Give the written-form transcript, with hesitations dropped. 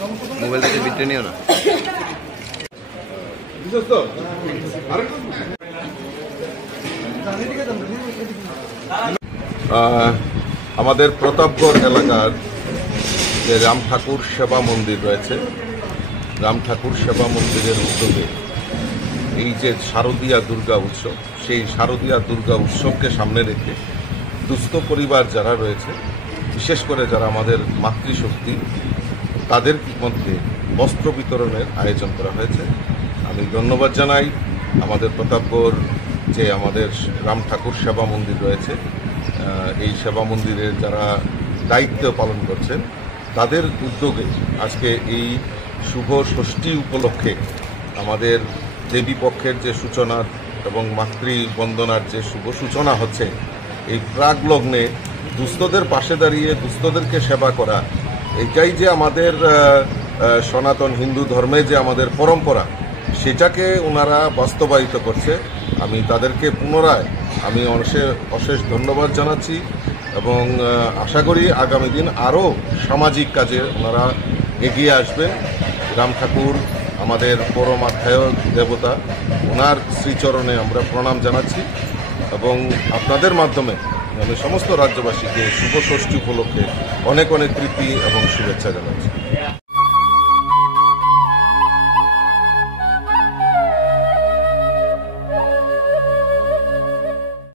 Mobile থেকে ভিতরে নিও না। আমাদের প্রতাপগড় এলাকার যে রাম ঠাকুর সেবা মন্দির রয়েছে, রাম ঠাকুর সেবা মন্দিরের উদ্যোগে এই যে শারদীয়া দুর্গা উৎসব, সেই শারদীয়া দুর্গা উৎসবকে সামনে রেখে দুস্থ পরিবার যারা রয়েছে, বিশেষ করে যারা আমাদের মাতৃশক্তি, তাদের মধ্যে বস্ত্র বিতরণের আয়োজন করা হয়েছে। আমি ধন্যবাদ জানাই আমাদের প্রতাপগড় যে আমাদের রাম ঠাকুর সেবা মন্দির রয়েছে, এই সেবা মন্দিরের যারা দায়িত্ব পালন করছেন, তাদের উদ্যোগে আজকে এই শুভ ষষ্ঠী উপলক্ষে আমাদের দেবী পক্ষের যে সূচনা এবং মাতৃবন্দনার যে শুভ সূচনা হচ্ছে, এই প্রাক লগ্নে দুস্থদের পাশে দাঁড়িয়ে দুস্থদেরকে সেবা করা, এটাই যে আমাদের সনাতন হিন্দু ধর্মে যে আমাদের পরম্পরা, সেটাকে ওনারা বাস্তবায়িত করছে। আমি তাদেরকে পুনরায় অশেষ ধন্যবাদ জানাচ্ছি এবং আশা করি আগামী দিন আরও সামাজিক কাজে ওনারা এগিয়ে আসবেন। রাম ঠাকুর আমাদের পরমাধ্যায়ক দেবতা, ওনার শ্রীচরণে আমরা প্রণাম জানাচ্ছি এবং আপনাদের মাধ্যমে আমি সমস্ত রাজ্যবাসীকে শুভ ষষ্ঠী উপলক্ষে অনেক অনেক প্রীতি এবং শুভেচ্ছা জানাচ্ছি।